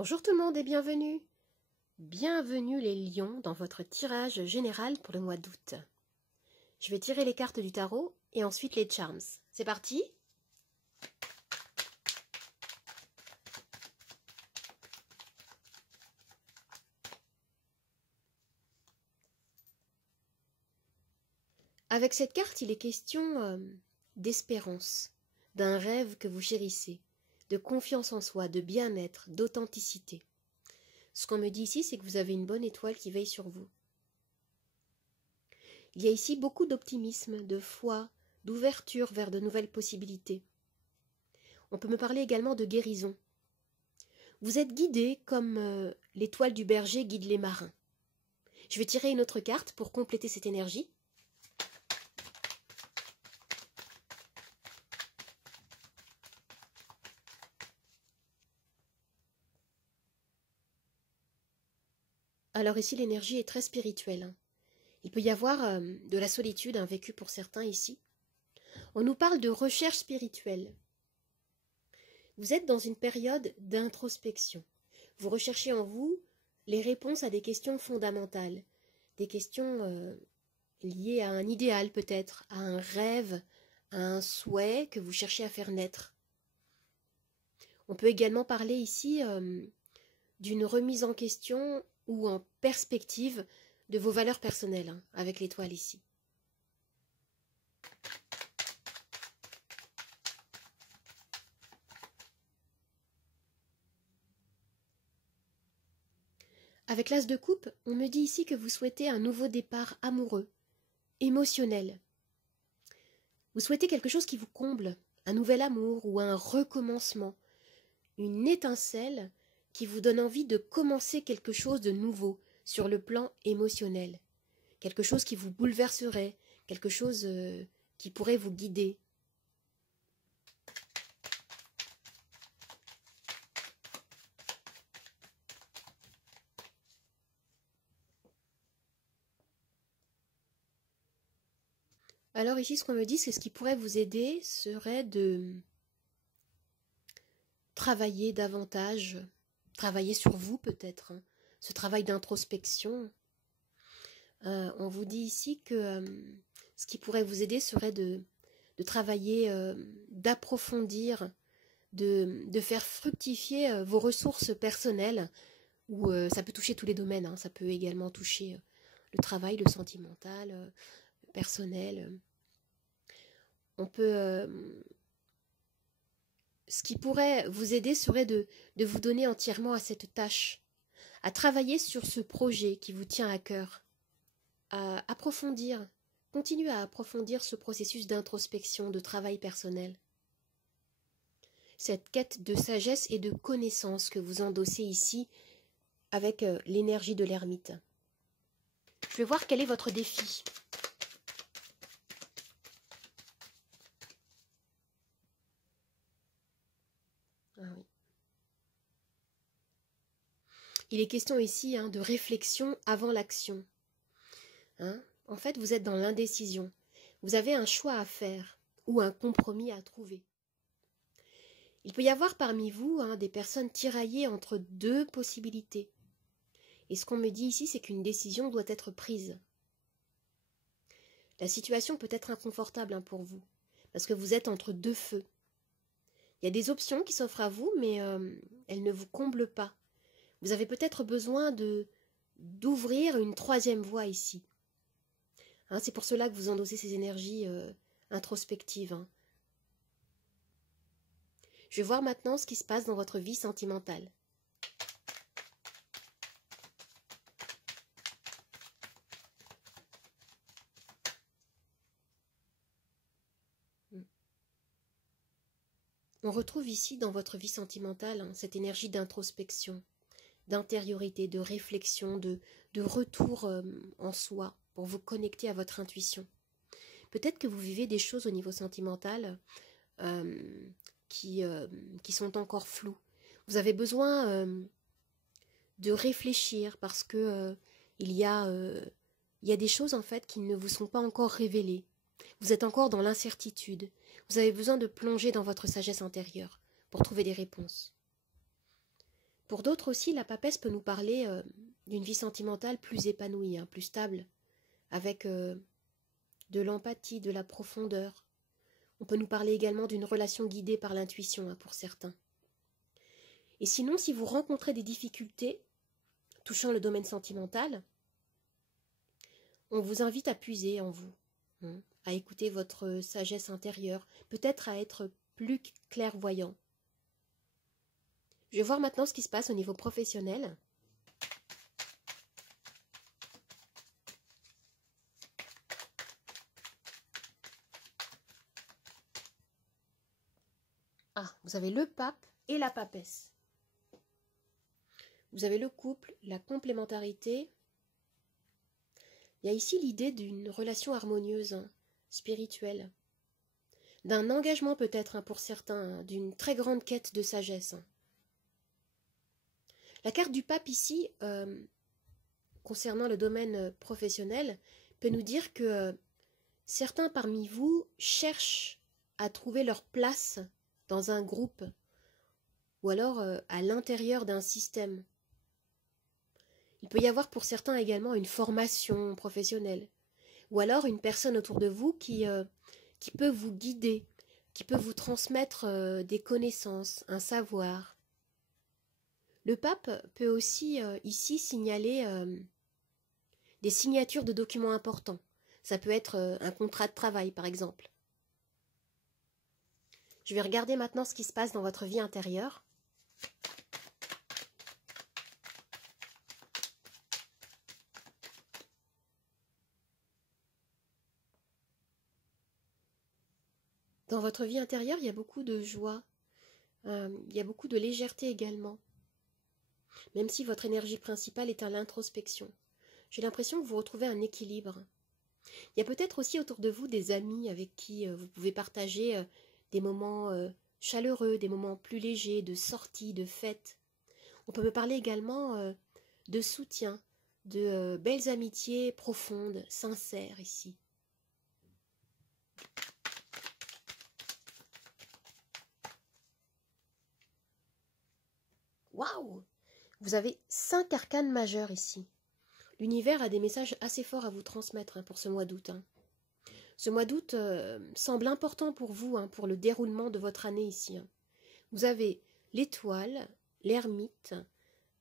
Bonjour tout le monde et bienvenue. Bienvenue les lions dans votre tirage général pour le mois d'août. Je vais tirer les cartes du tarot et ensuite les charms. C'est parti? Avec cette carte, il est question d'espérance, d'un rêve que vous chérissez, de confiance en soi, de bien-être, d'authenticité. Ce qu'on me dit ici, c'est que vous avez une bonne étoile qui veille sur vous. Il y a ici beaucoup d'optimisme, de foi, d'ouverture vers de nouvelles possibilités. On peut me parler également de guérison. Vous êtes guidé comme l'étoile du berger guide les marins. Je vais tirer une autre carte pour compléter cette énergie. Alors ici, l'énergie est très spirituelle. Il peut y avoir de la solitude, un vécu pour certains ici. On nous parle de recherche spirituelle. Vous êtes dans une période d'introspection. Vous recherchez en vous les réponses à des questions fondamentales, des questions liées à un idéal peut-être, à un rêve, à un souhait que vous cherchez à faire naître. On peut également parler ici d'une remise en question ou en perspective de vos valeurs personnelles, avec l'étoile ici. Avec l'as de coupe, on me dit ici que vous souhaitez un nouveau départ amoureux, émotionnel. Vous souhaitez quelque chose qui vous comble, un nouvel amour ou un recommencement, une étincelle qui vous donne envie de commencer quelque chose de nouveau sur le plan émotionnel, quelque chose qui vous bouleverserait, quelque chose qui pourrait vous guider. Alors ici, ce qu'on me dit, c'est ce qui pourrait vous aider serait de travailler davantage, travailler sur vous peut-être, hein, ce travail d'introspection. On vous dit ici que ce qui pourrait vous aider serait de travailler, d'approfondir, de faire fructifier vos ressources personnelles, ou ça peut toucher tous les domaines, hein, ça peut également toucher le travail, le sentimental, personnel. On peut... ce qui pourrait vous aider serait de vous donner entièrement à cette tâche, à travailler sur ce projet qui vous tient à cœur, à approfondir, continuer à approfondir ce processus d'introspection, de travail personnel. Cette quête de sagesse et de connaissance que vous endossez ici avec l'énergie de l'ermite. Je vais voir quel est votre défi. Ah oui. Il est question ici de réflexion avant l'action. En fait, vous êtes dans l'indécision. Vous avez un choix à faire ou un compromis à trouver. Il peut y avoir parmi vous des personnes tiraillées entre deux possibilités. Et ce qu'on me dit ici, c'est qu'une décision doit être prise. La situation peut être inconfortable pour vous, parce que vous êtes entre deux feux. Il y a des options qui s'offrent à vous, mais elles ne vous comblent pas. Vous avez peut-être besoin d'ouvrir une troisième voie ici. C'est pour cela que vous endossez ces énergies introspectives. Je vais voir maintenant ce qui se passe dans votre vie sentimentale. On retrouve ici dans votre vie sentimentale cette énergie d'introspection, d'intériorité, de réflexion, de retour en soi pour vous connecter à votre intuition. Peut-être que vous vivez des choses au niveau sentimental qui sont encore floues. Vous avez besoin de réfléchir parce que il y a des choses en fait qui ne vous sont pas encore révélées. Vous êtes encore dans l'incertitude. Vous avez besoin de plonger dans votre sagesse intérieure pour trouver des réponses. Pour d'autres aussi, la papesse peut nous parler d'une vie sentimentale plus épanouie, hein, plus stable, avec de l'empathie, de la profondeur. On peut nous parler également d'une relation guidée par l'intuition, hein, pour certains. Et sinon, si vous rencontrez des difficultés touchant le domaine sentimental, on vous invite à puiser en vous, hein, à écouter votre sagesse intérieure, peut-être à être plus clairvoyant. Je vais voir maintenant ce qui se passe au niveau professionnel. Ah, vous avez le pape et la papesse. Vous avez le couple, la complémentarité. Il y a ici l'idée d'une relation harmonieuse, hein, spirituelle, d'un engagement peut-être, hein, pour certains, hein, d'une très grande quête de sagesse. Hein. La carte du pape ici, concernant le domaine professionnel, peut nous dire que certains parmi vous cherchent à trouver leur place dans un groupe ou alors à l'intérieur d'un système. Il peut y avoir pour certains également une formation professionnelle ou alors une personne autour de vous qui peut vous guider, qui peut vous transmettre des connaissances, un savoir. Le pape peut aussi ici signaler des signatures de documents importants. Ça peut être un contrat de travail, par exemple. Je vais regarder maintenant ce qui se passe dans votre vie intérieure. Dans votre vie intérieure, il y a beaucoup de joie, il y a beaucoup de légèreté également. Même si votre énergie principale est à l'introspection. J'ai l'impression que vous retrouvez un équilibre. Il y a peut-être aussi autour de vous des amis avec qui vous pouvez partager des moments chaleureux, des moments plus légers, de sorties, de fêtes. On peut me parler également de soutien, de belles amitiés profondes, sincères ici. Waouh! Vous avez 5 arcanes majeures ici. L'univers a des messages assez forts à vous transmettre, hein, pour ce mois d'août. Hein. Ce mois d'août semble important pour vous, hein, pour le déroulement de votre année ici. Hein. Vous avez l'étoile, l'ermite,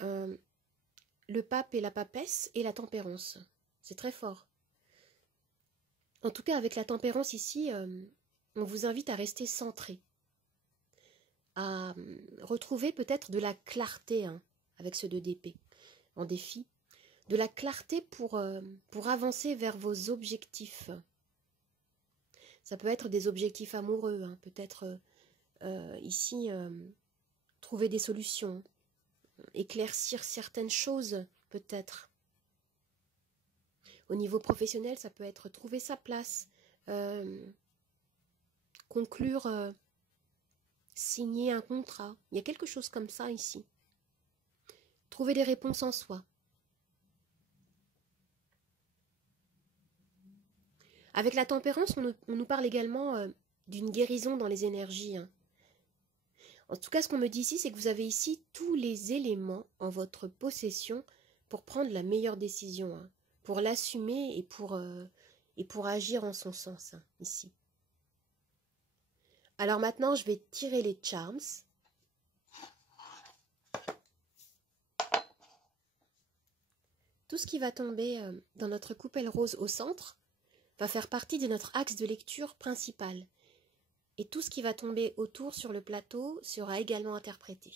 le pape et la papesse et la tempérance. C'est très fort. En tout cas, avec la tempérance ici, on vous invite à rester centré, à retrouver peut-être de la clarté, hein, avec ce 2 d'épée en défi, de la clarté pour avancer vers vos objectifs. Ça peut être des objectifs amoureux, hein, peut-être ici trouver des solutions, éclaircir certaines choses peut-être. Au niveau professionnel, ça peut être trouver sa place, conclure, signer un contrat. Il y a quelque chose comme ça ici. Trouver des réponses en soi. Avec la tempérance, on nous parle également d'une guérison dans les énergies. Hein. En tout cas, ce qu'on me dit ici, c'est que vous avez ici tous les éléments en votre possession pour prendre la meilleure décision, hein, pour l'assumer et pour agir en son sens, hein, ici. Alors maintenant, je vais tirer les charms. Tout ce qui va tomber dans notre coupelle rose au centre va faire partie de notre axe de lecture principal. Et tout ce qui va tomber autour sur le plateau sera également interprété.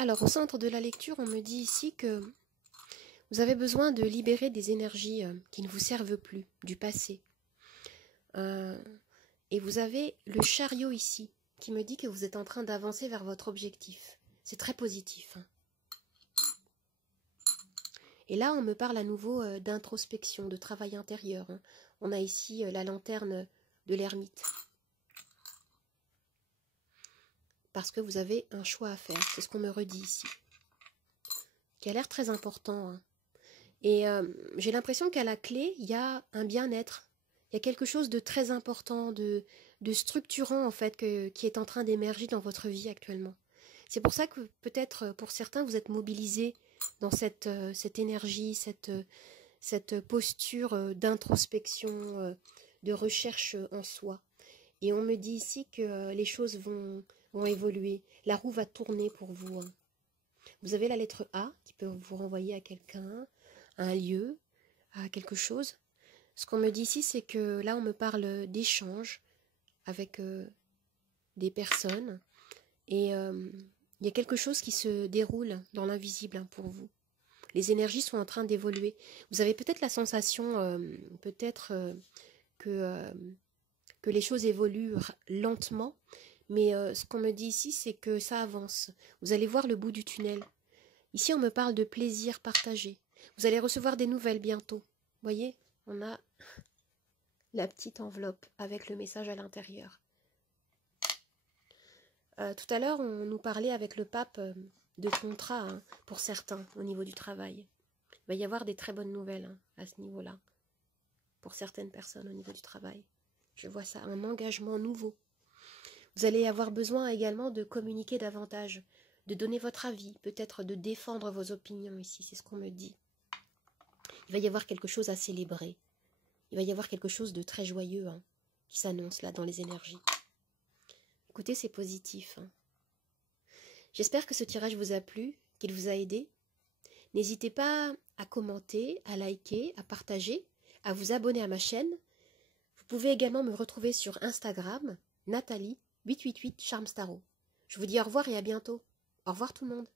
Alors, au centre de la lecture, on me dit ici que vous avez besoin de libérer des énergies qui ne vous servent plus, du passé. Et vous avez le chariot ici, qui me dit que vous êtes en train d'avancer vers votre objectif. C'est très positif. Hein. Et là, on me parle à nouveau d'introspection, de travail intérieur. Hein. On a ici la lanterne de l'ermite. Parce que vous avez un choix à faire. C'est ce qu'on me redit ici. Qui a l'air très important. Hein. Et j'ai l'impression qu'à la clé, il y a un bien-être. Il y a quelque chose de très important, de structurant en fait, qui est en train d'émerger dans votre vie actuellement. C'est pour ça que peut-être pour certains, vous êtes mobilisés dans cette énergie, cette posture d'introspection, de recherche en soi. Et on me dit ici que les choses vont évoluer. La roue va tourner pour vous. Hein. Vous avez la lettre A qui peut vous renvoyer à quelqu'un, à un lieu, à quelque chose. Ce qu'on me dit ici, c'est que là, on me parle d'échanges avec des personnes. Et il y a quelque chose qui se déroule dans l'invisible hein, pour vous. Les énergies sont en train d'évoluer. Vous avez peut-être la sensation, que les choses évoluent lentement. Mais ce qu'on me dit ici, c'est que ça avance. Vous allez voir le bout du tunnel. Ici, on me parle de plaisir partagé. Vous allez recevoir des nouvelles bientôt. Vous voyez, on a la petite enveloppe avec le message à l'intérieur. Tout à l'heure, on nous parlait avec le pape de contrat hein, pour certains au niveau du travail. Il va y avoir des très bonnes nouvelles hein, à ce niveau-là. Pour certaines personnes au niveau du travail. Je vois ça, un engagement nouveau. Vous allez avoir besoin également de communiquer davantage, de donner votre avis, peut-être de défendre vos opinions ici, c'est ce qu'on me dit. Il va y avoir quelque chose à célébrer. Il va y avoir quelque chose de très joyeux hein, qui s'annonce là dans les énergies. Écoutez, c'est positif. Hein. J'espère que ce tirage vous a plu, qu'il vous a aidé. N'hésitez pas à commenter, à liker, à partager, à vous abonner à ma chaîne. Vous pouvez également me retrouver sur Instagram, Nathalie888 Charmstaro. Je vous dis au revoir et à bientôt. Au revoir tout le monde.